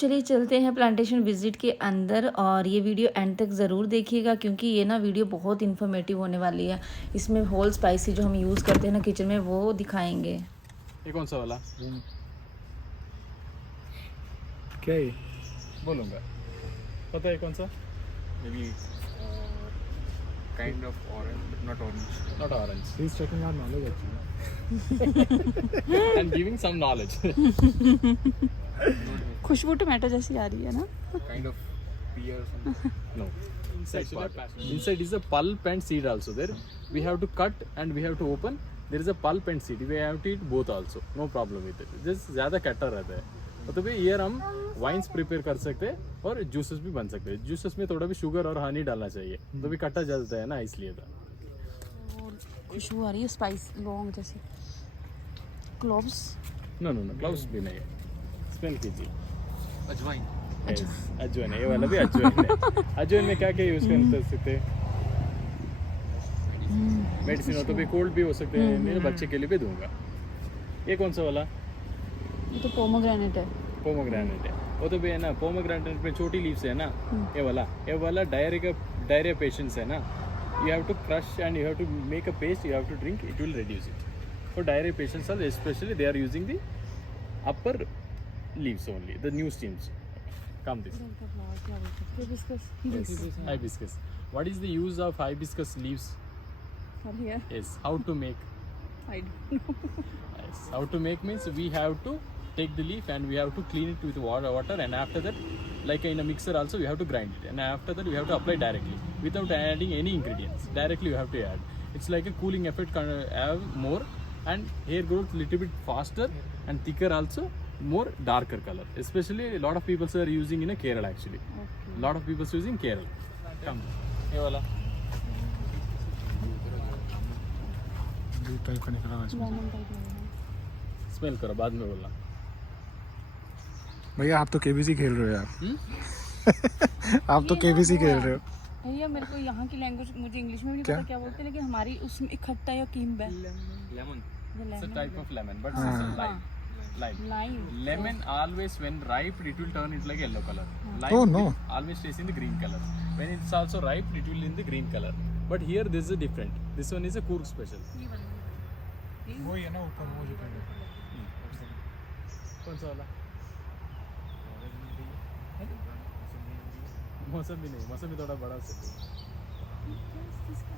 चलिए चलते हैं प्लांटेशन विजिट के अंदर और ये वीडियो एंड तक ज़रूर देखिएगा क्योंकि ये ना वीडियो बहुत इन्फॉर्मेटिव होने वाली है। इसमें होल स्पाइसी जो हम यूज़ करते हैं ना किचन में वो दिखाएंगे। ये कौन सा वाला क्या है? बोलूँगा, पता है कौन सा? Maybe kind of orange, but not orange. Not orange. He's checking our knowledge actually. And giving some knowledge. खुशबू टमाटो जैसी आ रही है ना। Kind of pear or something. No. Inside is a pulp and seed also there. We have to cut and we have to open. There is a pulp and seed. We have to eat both also. No problem with it. Just ज़्यादा कट्टर रहता है। मतलब ये हम wines prepare कर सकते हैं और जूसेस भी बन सकते हैं। जूसेस में थोड़ा भी शुगर और हनी डालना चाहिए तो भी कट्टा जलता है ना, इसलिए था। और खुशबू आ रही है स्पाइस लौंग जैसी। Cloves? No no no, cloves भी नहीं है। स्मेल कीजिए। Ajwain. अजवाइन है, ये वाला भी अजवाइन है। अजवाइन में क्या क्या यूज कर सकते हैं? मेडिसिन हो तो भी, कोल्ड भी हो सकते हैं। मेरे बच्चे के लिए भी दूंगा। ये कौन सा वाला? ये तो पोमोग्रेनेट है। पोमोग्रेनेट है, वो तो भी है ना। पोमोग्रेनेट में छोटी लीव्स है ना, ये वाला डायरिया पेशेंट्स है ना। You have to crush and you have to make a paste, you have to drink, it will reduce it. For diarrhoea patients are specially they are using the upper leaves only, the new stems. Come this. Hibiscus. What is the use of hibiscus leaves? Yes. How to make? I don't know. Yes. How to make means we have to take the leaf and we have to clean it with water and after that, like in a mixer also, we have to grind it and after that we have to apply directly without adding any ingredients. Directly you have to add. It's like a cooling effect, can have more and hair grows little bit faster and thicker also. More darker color, especially a lot of people are using in a Kerala actually. Okay. Lot of people using Kerala. Come, ये वाला दूध type का निकला इसमें। Smell करो, बाद में बोलना। भैया आप तो केबीसी खेल रहे हो यार। आप तो केबीसी खेल रहे हो। भैया मेरे को यहाँ की लैंग्वेज मुझे इंग्लिश में भी नहीं क्या? पता क्या बोलते हैं, लेकिन हमारी उसमें इकट्ठा या कीम्ब है। Lemon. It's a type of lemon, but हाँ. it's a lime. Lime. Lemon always when ripe it will turn it like yellow color. Lime Oh, no. always stays in the green color. When it's also ripe it will in the green color. But here this is different. This one is a Coorg special. वो ही है ना ऊपर वो जो है। कौन सा वाला? मौसमी नहीं, मौसमी थोड़ा बड़ा से।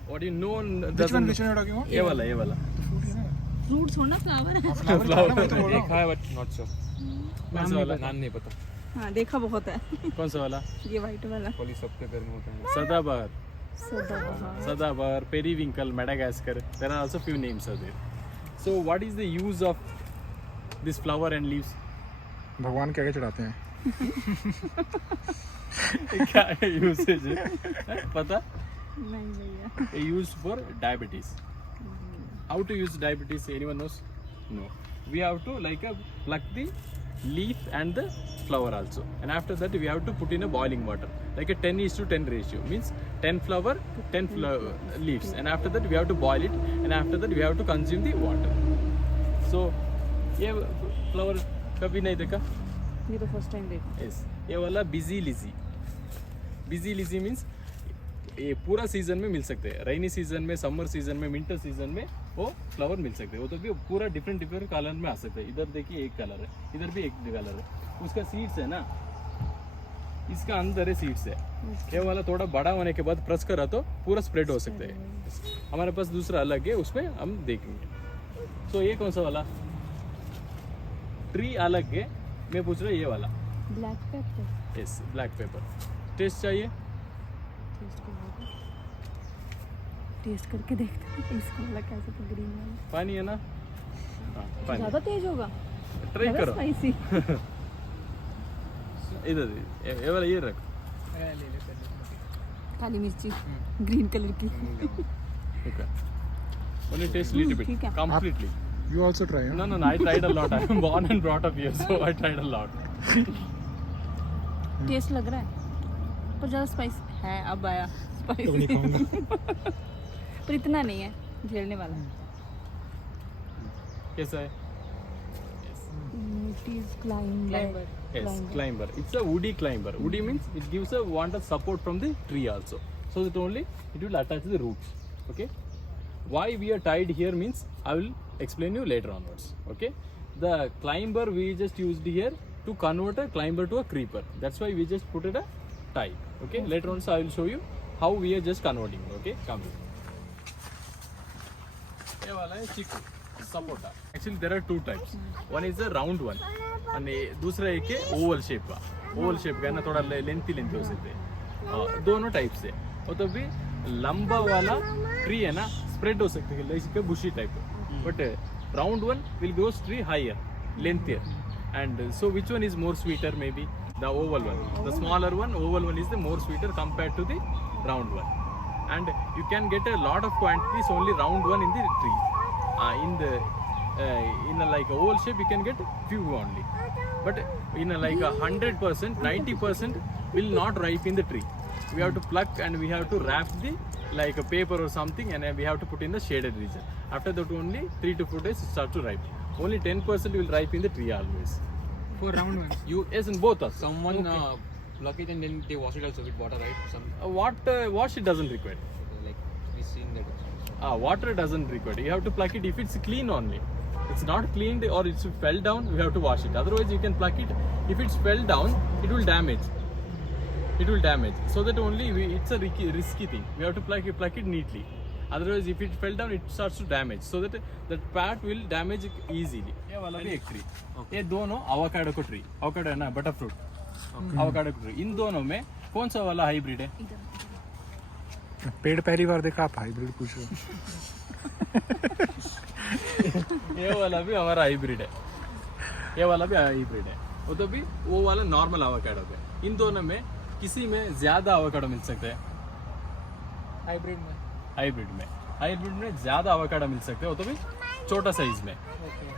What do you know? Which one are you talking about? ये वाला। फ्रूट छोड़ना फ्लावर है। एक है but not sure. कौन सा वाला? नाम नहीं पता. हाँ देखा बहुत है। कौन सा वाला? ये वाइट वाला। Police सब पे घर में होता है. Sadabar, periwinkle, Madagascar. There are also few names are there. So what is the use of this flower and leaves? भगवान क्या क्या चढ़ाते हैं? क्या यूसेज है? पता? नहीं भैया। Used for diabetes. How to use diabetes? Anyone knows? No. We have to pluck the leaf and the flower also, and after that we have to put in a boiling water, like a 10:10 ratio. Means 10 flower, 10 leaves, and after that we have to boil it, and after that we have to consume the water. So, ये flower कभी नहीं देखा? ये तो first time देखा। Yes. ये वाला busy lizzy. Busy lizzy means ये पूरा सीजन में मिल सकते हैं। रेनी सीजन में, समर सीजन में, विंटर सीजन में वो फ्लावर मिल सकते हैं। वो तो भी पूरा डिफरेंट कलर में आ सकते हैं। इधर देखिए एक कलर है, इधर भी एक कलर है। उसका सीड्स है ना, इसका अंदर है सीड्स है। ये वाला थोड़ा बड़ा होने के बाद प्रेस करा तो पूरा स्प्रेड हो सकता है। हमारे पास दूसरा अलग है, उसमें हम देखेंगे। तो ये कौन सा वाला? ट्री अलग है, मैं पूछ रहा हूँ ये वाला। Black pepper. Yes, black pepper. Taste चाहिए? टेस्ट करके देखते हैं इसका वाला कैसा था, ग्रीन वाला। पानी है ना? हाँ, पानी। ज़्यादा तेज होगा? ट्राई करो। स्पाइसी। इधर ये वाला ये रख। काली मिर्ची ग्रीन कलर की। Okay. Only taste little bit. ठीक है। Completely. You also try, huh? No, I tried a lot. I am born and brought up here, so I tried a lot. Taste लग रहा है पर ज़्यादा स्पाइस है। अब आया तो नहीं स्पाइसी खाऊंगा। पर इतना नहीं है झेलने वाला। कैसा है? मीठा It is climber. Yes, climber. It's a woody climber. Woody means it gives a want of support from the tree also. So that only it will attach the roots. Okay. Why we are tied here means I will explain you later onwards. Okay. The climber we just used here to convert a climber to a creeper. That's why we just put it a tie. Okay. Later on, so I will show you how we are just converting. Okay. Come here. ये वाला है chikoo sapota. Actually there are two types. One is a round one and दूसरा एक है oval shape का. Oval shape का ना थोड़ा lengthy हो सकते हैं. दोनों types है. और तो भी लंबा वाला tree है ना spread हो सकते हैं like bushy type. But round one will grow tree higher, lengthier. And so which one is more sweeter? Maybe the oval one. The smaller one, oval one is the more sweeter compared to the round one. And you can get a lot of quantities only round one in the tree. In a like a oval shape you can get few only, but in a like 100%, 90% will not ripe in the tree. We have to pluck and we have to wrap the like a paper or something, and we have to put in the shaded region. After that only 3 to 4 days it start to ripe. Only 10% will ripe in the tree always. For round ones. You yes, in both us. Someone pluck it and then they wash it also with water, right? Wash it doesn't require. Like we seen that. Water doesn't require. You have to pluck it if it's clean only. It's not cleaned or it fell down, we have to wash it. Otherwise you can pluck it. If it's fell down, it will damage. It will damage. So that only it's a risky thing. We have to pluck it neatly. Otherwise if it fell down, it starts to damage. So that that part will damage easily. ये वाला भी एक tree. ये दोनों avocado को tree. Avocado है ना, butterfruit. Avocado को tree. इन दोनों में कौन सा वाला हाइब्रिड है? पेड़ पहली बार देखा, आप हाइब्रिड पूछ रहे हो. ये वाला भी हमारा हाइब्रिड है. ये वाला भी हाइब्रिड है. वो तो भी वो वाला नॉर्मल एवोकाडो है. इन दोनों में किसी में ज्यादा एवोकाडो मिल सकते हैं. हाइब्रिड में ज्यादा एवोकाडो मिल सकते हैं. वो तो भी छोटा साइज में.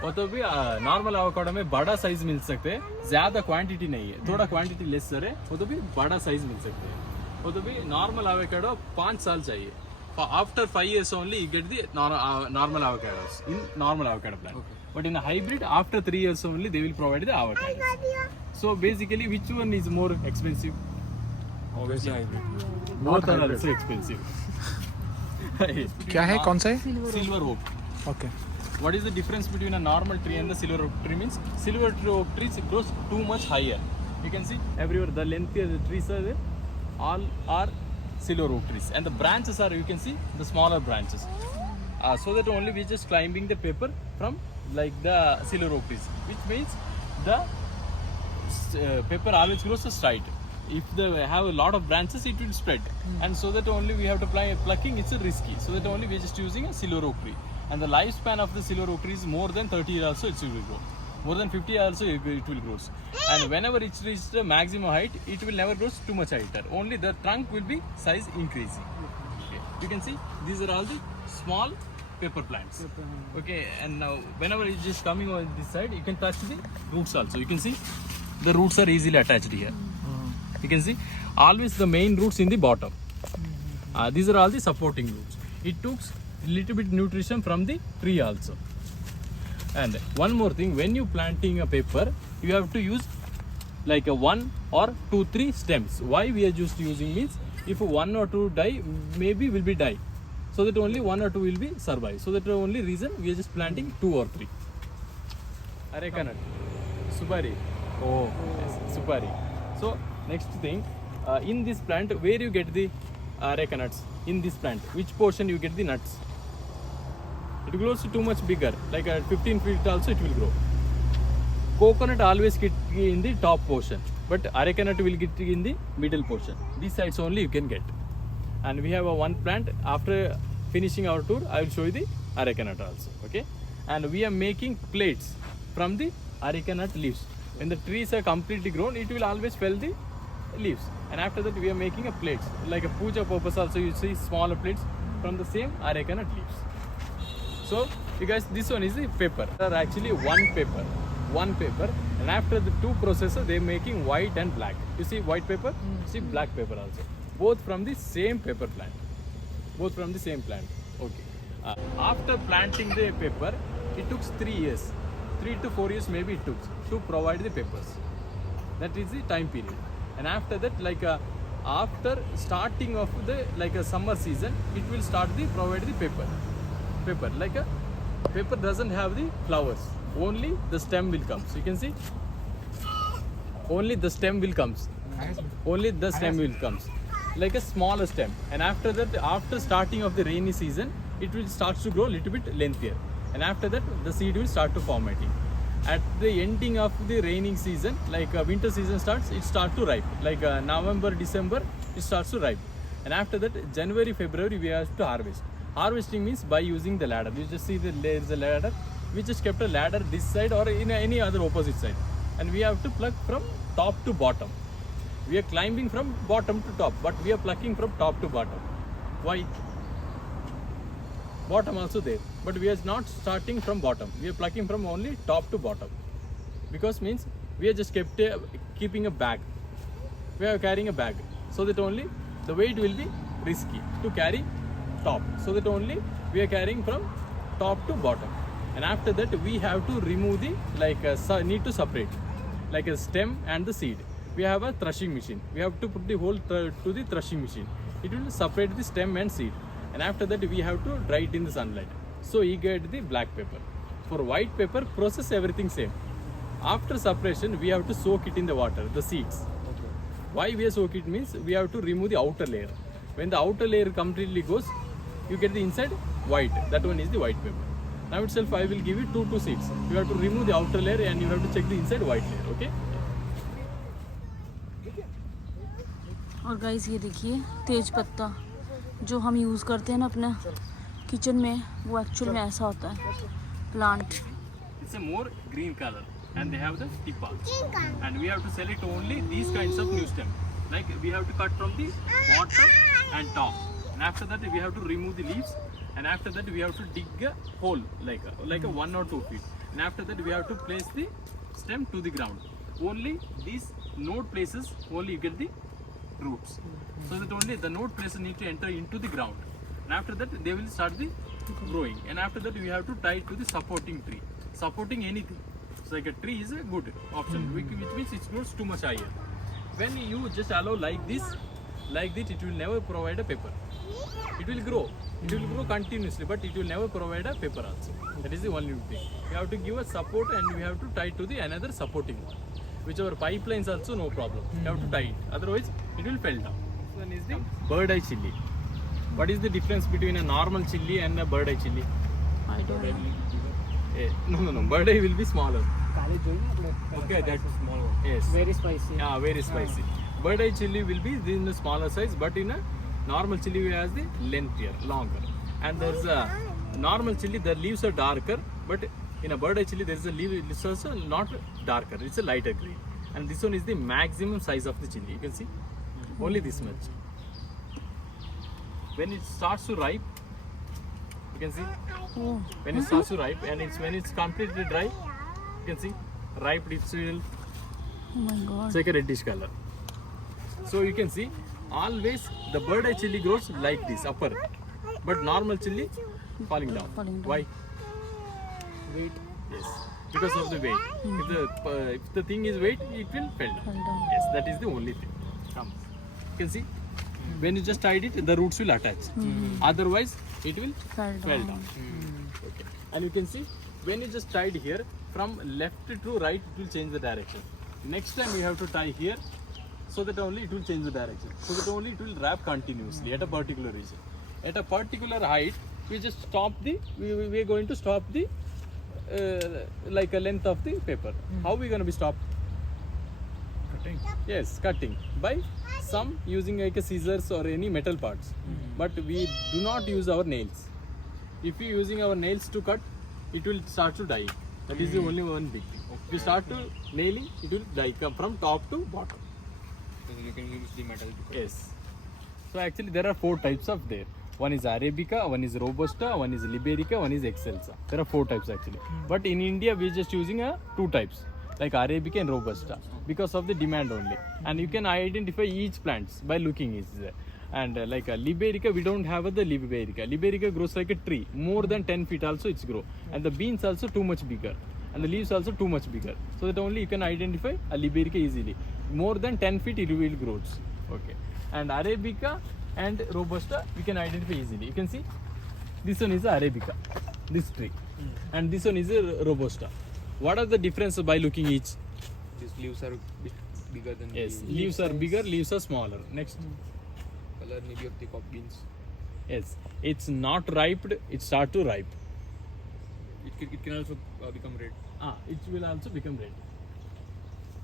वो तो भी नॉर्मल एवोकाडो में बड़ा साइज मिल सकते हैं. ज्यादा क्वांटिटी नहीं है, थोड़ा क्वांटिटी लेस है. वो तो भी बड़ा साइज मिल सकते हैं. वो तो भी नॉर्मल एवोकाडो 5 साल चाहिए. After 5 years only you get the normal avocados in normal avocado plant. Okay. But in a hybrid, after 3 years only they will provide the avocados. So basically, which one is more expensive? Obviously hybrid. Both are also expensive. क्या है, कौन सा है? Silver oak. Okay. What is the difference between a normal tree and the silver oak tree? Means silver oak trees grows too much higher. You can see everywhere the lengthier the trees are there, all are silver oak trees, and the branches are, you can see the smaller branches. So that only we just climbing the paper from like the silver oak trees, which means the paper always grows straight. If they have a lot of branches, it will spread, and so that only we have to plucking. It's risky. So that only we are just using a silver oak tree, and the lifespan of the silver oak tree is more than 30 years. Also, it will grow. More than 50 years also it will grow. And whenever it reaches the maximum height, it will never grow too much higher. Only the trunk will be size increasing. Okay. You can see these are all the small paper plants. Okay, and now whenever it is coming on this side, you can touch the roots also. You can see the roots are easily attached here. You can see always the main roots in the bottom. These are all the supporting roots. It took little bit nutrition from the tree also. And one more thing, when you planting a paper, you have to use like a 1 or 2, 3 stems. Why we are just using means if 1 or 2 die, maybe will be die. So that only 1 or 2 will be survive. So that the only reason we are just planting 2 or 3. Areca nut, supari. Oh, yes, supari. So next thing, in this plant, where you get the areca nuts? In this plant, which portion you get the nuts? It grows too much bigger, like at 15 feet also it will grow. Coconut always get in the top portion, but areca nut will get in the middle portion. These sides only you can get. And we have a one plant. After finishing our tour, I will show you the areca nut also. Okay, and we are making plates from the areca nut leaves. When the trees are completely grown, it will always fell the leaves. And after that, we are making a plates like a puja purpose also. You see smaller plates from the same areca nut leaves. So you guys, this one is the paper. There are actually one paper, and after the 2 processes, they are making white and black. You see white paper, see black paper also. Both from the same paper plant. Both from the same plant. Okay. After planting the paper, it took 3 years. 3 to 4 years maybe it took to provide the papers. That is the time period. And after that, after starting of the a summer season, it will start the provide the paper. Paper doesn't have the flowers. Only the stem will come. So you can see. Only the stem will comes. Only the stem will comes. Like a smaller stem. And after that, after starting of the rainy season, it will start to grow a little bit lengthier. And after that, the seed will start to formatting. At the ending of the raining season, winter season starts, it starts to ripe. November, December, it starts to ripe. And after that, January, February, we have to harvest. Harvesting means by using the ladder. You just see there is a ladder. We just kept a ladder this side or in any other opposite side. And we have to pluck from top to bottom. We are climbing from bottom to top, but we are plucking from top to bottom. Why? Bottom also there, but we are not starting from bottom. We are plucking from only top to bottom. Because means we are just keeping a bag. We are carrying a bag, so that only the weight will be risky to carry top. So that only we are carrying from top to bottom. And after that, we have to remove the need to separate a stem and the seed. We have a threshing machine. We have to put the whole to the threshing machine. It will separate the stem and seed. And after that, we have to dry it in the sunlight. So you get the black paper. For white paper, process everything same. After separation, we have to soak it in the water, the seeds. Okay. Why we soak it means we have to remove the outer layer. When the outer layer completely goes, you get the inside white. That one is the white paper. Now itself, I will give you 2 seeds. You have to remove the outer layer and you have to check the inside white layer. Okay? और guys ये देखिए तेज पत्ता जो हम use करते हैं ना अपने किचन में, वो एक्चुअल में ऐसा होता है plant. It's a more green color and they have the tipa. And we have to sell it only these kinds of new stem. Like we have to cut from the bottom and top. And after that we have to remove the leaves. And after that we have to dig a hole like a 1 or 2 feet. And after that we have to place the stem to the ground. Only these node places only you get the roots. So that only the node places need to enter into the ground. And after that they will start the growing. And after that we have to tie it to the supporting tree. Supporting anything. So like a tree is a good option, which means it grows too much higher. When you just allow like this, it will never provide a paper. It will grow continuously, but it will never provide a paper also. That is the only thing. You have to give a support and we have to tie to the another supporting one. Whichever pipelines also no problem. You have to tie it. Otherwise, it will fall down. This one is the bird eye chili. What is the difference between a normal chili and a bird eye chili? I don't know. No. Bird eye will be smaller. Okay, that's a small one. Yes. Very spicy. Yeah, very spicy. Bird eye chili will be in a smaller size, but in a normal chili has the lengthier, longer. And there's a normal chili, the leaves are darker, but in a bird eye chili there is a leaf, it's also not darker, it's a lighter green. And this one is the maximum size of the chili. You can see only this much. When it starts to ripe, you can see Oh, when it starts to ripe, and when it's completely dry, you can see ripe, it will oh my god. it's like a reddish color. So you can see always the bird eye chili grows like this upper, but normal chili falling down. Falling down. Why? Wait. Yes, because of the weight. If the thing is weight, it will fall Fall down. down. Yes, that is the only thing. Come, you can see when you just tied it, the roots will attach. Otherwise, it will Fall fall down. down. Okay. And you can see when you just tied here, from left to right, it will change the direction. Next time you have to tie here, so that only it will change the direction. So that only it will wrap continuously at a particular region. At a particular height, we just stop the. We are going to stop the like a length of the paper. How we going to be stopped? Cutting. Yes, cutting by some using like a scissors or any metal parts. But we do not use our nails. If we using our nails to cut, it will start to die. That is the only one big thing. If you start to nailing, it will die come from top to bottom. So you can use the metal to cut. Yes. So actually there are 4 types of there. One is Arabica, one is Robusta, one is Liberica, one is Excelsa. There are 4 types actually. But in India we are just using 2 types, like Arabica and Robusta, because of the demand only. And you can identify each plants by looking is there. And like Liberica, we don't have the Liberica. Liberica grows like a tree, more than 10 feet also it's grow. And the beans also too much bigger. and the leaves also too much bigger. So that only you can identify a Liberica easily. More than 10 feet it will grow. Okay. And Arabica and Robusta we can identify easily. You can see this one is a Arabica, this tree, and this one is a Robusta. What are the difference by looking each? These leaves are bit bigger than Yes, the leaves are bigger, leaves are smaller. Next. color maybe of the beans. Yes, it's not ripe, it start to ripe. It can also become red. It will also become red.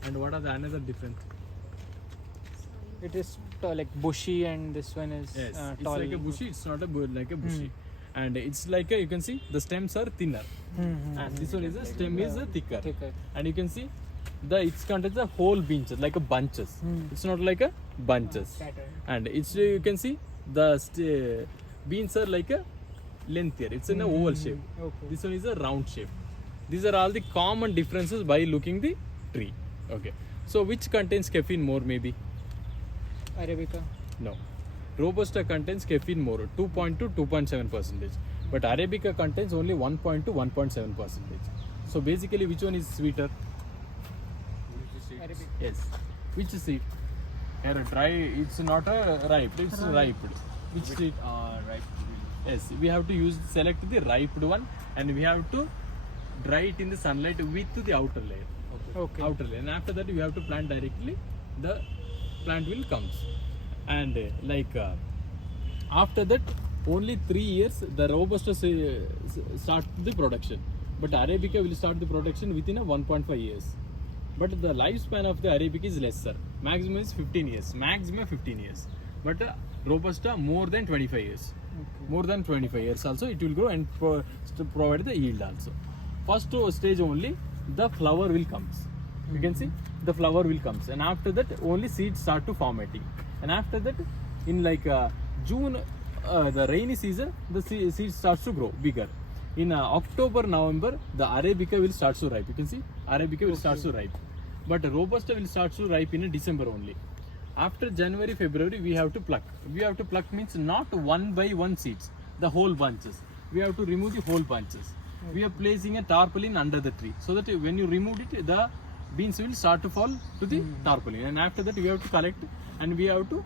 And what are the another difference? It is like bushy, and this one is Yes, it's tall. like a bushy, it's not a like a bushy. And it's like a, you can see the stems are thinner. And this one is a stem is thicker. And you can see it contains a whole bunches, like a bunches. It's not like a bunches. And it's you can see the beans are like a lengthier. It's in a oval shape. Okay. This one is a round shape. These are all the common differences by looking the tree. Okay. So which contains caffeine more maybe? Arabica. No. Robusta contains caffeine more, 2.2 to 2.7%. But Arabica contains only 1.2 to 1.7%. So basically which one is sweeter? Arabica. Yes. Which seed? Here dry, it's not a ripe, it's ripe. Which seed? Right. Yes, we have to select the ripe one, and we have to dry it in the sunlight with the outer layer. Okay. Outer layer. And after that we have to plant directly, the plant will comes. And after that only 3 years the Robusta start the production, but Arabica will start the production within a 1.5 years. But the lifespan of the Arabica is lesser. Maximum is 15 years. Maximum 15 years. But Robusta more than 25 years. More than 25 years also it will grow and provide the yield also. First stage only the flower will comes. You can see the flower will comes, and after that only seeds start to formatting. And after that in June, the rainy season, the seed starts to grow bigger. In October, November, the Arabica will start to ripe. You can see Arabica will start to ripe, but Robusta will start to ripe in December only. After January, February, we have to pluck. We have to pluck means not one by one seeds, the whole bunches. We have to remove the whole bunches. We are placing a tarpaulin under the tree, so that when you remove it, the beans will start to fall to the tarpaulin. And after that, we have to collect and we have to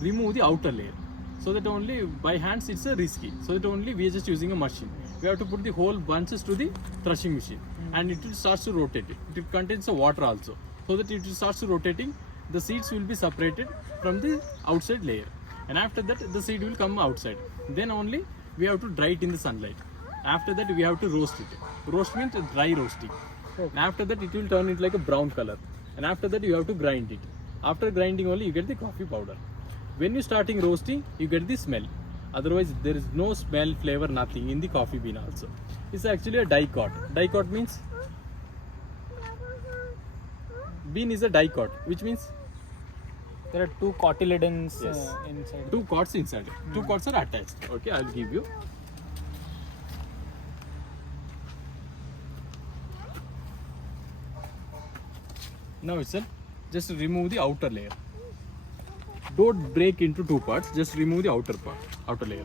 remove the outer layer. So that only by hands it's risky. So that only we are just using a machine. We have to put the whole bunches to the threshing machine, and it will start to rotate it. It contains a water also, so that it will start to rotating. The seeds will be separated from the outside layer, and after that the seed will come outside. Then only we have to dry it in the sunlight. After that we have to roast it. Roast means dry roasting. And after that it will turn it like a brown color, and after that you have to grind it. After grinding only you get the coffee powder. When you starting roasting, you get the smell. Otherwise there is no smell, flavor, nothing in the coffee bean also. It's actually a dicot. Dicot means bean is a dicot, which means There are two cotyledons Yes. inside. two cords inside. Two cords are attached. Okay, I'll give you. Now itself, just remove the outer layer. Don't break into two parts. Just remove the outer part, outer layer.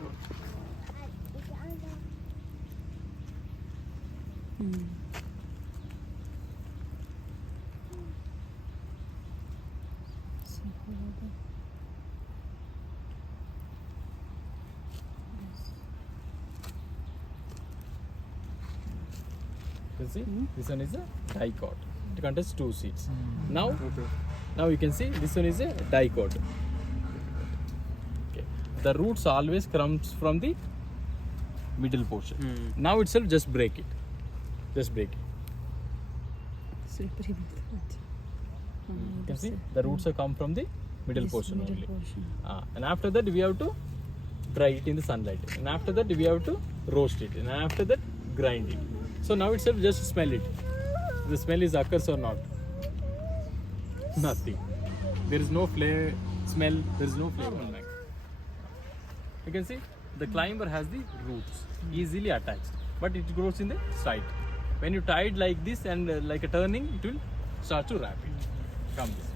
You see, this one is a dicot. It contains two seeds. Now you can see this one is a dicot. Okay. The roots always comes from the middle portion. Now itself, just break it. Just break it. You can see the roots have come from the middle portion only. And after that we have to dry it in the sunlight. And after that we have to roast it. And after that grind it. So now itself, just smell it. The smell is occurs or not? Nothing. There is no flavor, smell. There is no flavor. You can see the climber has the roots easily attached, but it grows in the side. When you tie it like this and like a turning, it will start to wrap it. Come this.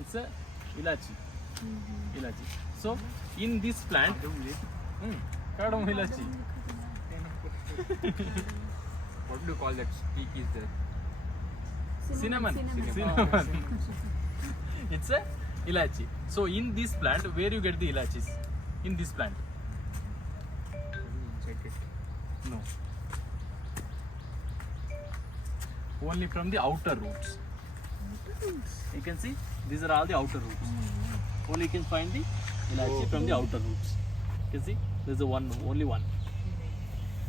It's a ilachi. Ilachi. So in this plant, Cardamom ilachi. What do you call that peak is there? Cinnamon. It's a ilachi. So in this plant, where you get the ilachis? In this plant? Inside it. No. Only from the outer roots. You can see these are all the outer roots. Only you can find the ilachi from the outer roots. You can see there's a one, only one.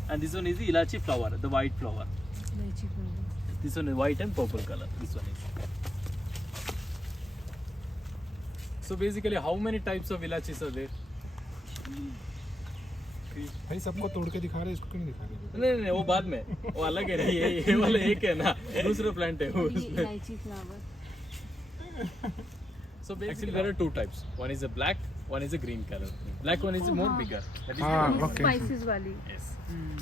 And this one is the ilachi flower, the white flower. This one is white and purple color. This one is. So basically, how many types of ilachis are there? भाई सबको तोड़ के दिखा रहे, इसको क्यों नहीं दिखा रहे? नहीं वो बाद में, वो अलग है ना, ये वाला एक है ना, दूसरा प्लांट है वो उसमें. इलायची flower. So basically there are two types. One is a black, one is a green color. Black one is more bigger. That is okay. Spices वाली. yes.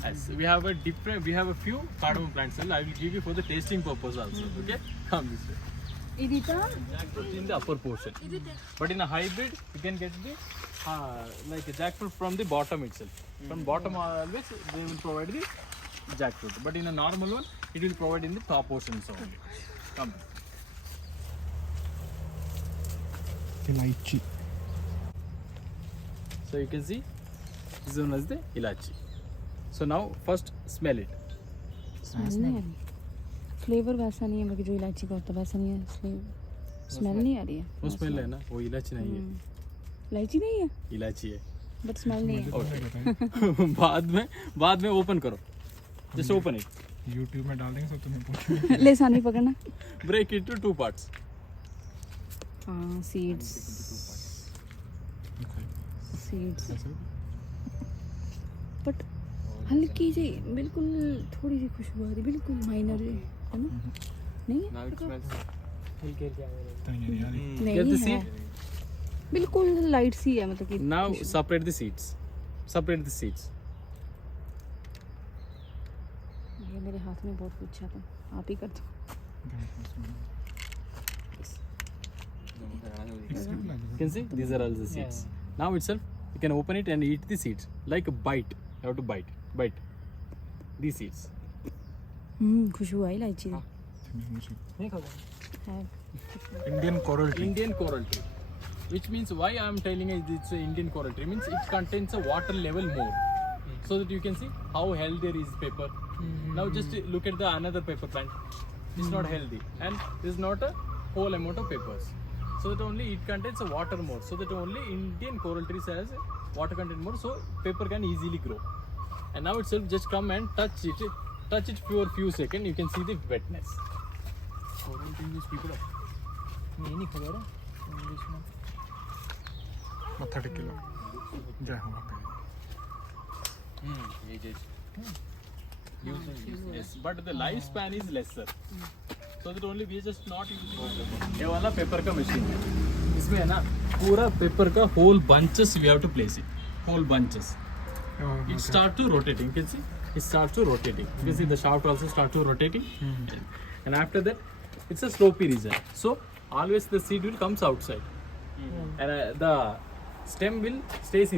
Yes. We have a different. We have a few cardamom plants. I will give you for the tasting purpose also. Okay, come this way. इदिता Jackfruit in the upper portion. But in a hybrid, you can get the like a jackfruit from the bottom itself. From bottom always they will provide the jackfruit. But in a normal one, it will provide in the top portions only. Come. इलायची. So you can see this one is the ilachi. So now first smell it. Smell नहीं आ रही. Flavour वैसा नहीं है, मगर जो इलायची का होता है वैसा नहीं है. स्मेल नहीं आ रही है. वो स्मेल है ना, वो इलायची नहीं है. इलायची नहीं है, इलायची है. बट स्मेल नहीं है. बाद में ओपन करो. Just open it. YouTube में डाल देंगे सब, तुम्हें पूछूंगा. ले सानी पकड़ना. Break it to two parts. हाँ, सीड्स. बट हल्की सी, बिल्कुल थोड़ी सी खुशबू आ रही, बिल्कुल माइनर है ना? नहीं है? Now it smells. नहीं Get the है, seed. बिल्कुल लाइट सी है, मतलब कि Now separate the seeds. Separate the seeds. ये मेरे हाथ में बहुत कुछ है, तो आप ही कर दो. You can see these are all the seeds. Now itself you can open it and eat the seeds like a bite. You have to bite these seeds. खुशबू आई इलायची की. नहीं खाओगे? है. Indian coral tree. Indian coral tree, which means why I am telling you it's an Indian coral tree means it contains a water level more, so that you can see how healthier is paper. Now just look at the another paper plant. It's not healthy and there's not a whole amount of papers. So that only it contains a water more. So that only Indian coral trees has water content more. So paper can easily grow. And now itself just come and touch it for few seconds. You can see the wetness. Coral tree is people. नहीं खबर है English में. मत्था take लो. जय हो. Yes, but the lifespan is lesser. So that only we are just not using. ये वाला paper का मशीन है. इसमें है ना पूरा पेपर का whole bunches we have to place it. Whole bunches. It start to rotating. You can see it starts to rotating. You can see the shaft also start to rotating. And after that, it's a slopey region. So always the seed will comes outside, and the stem will stays in.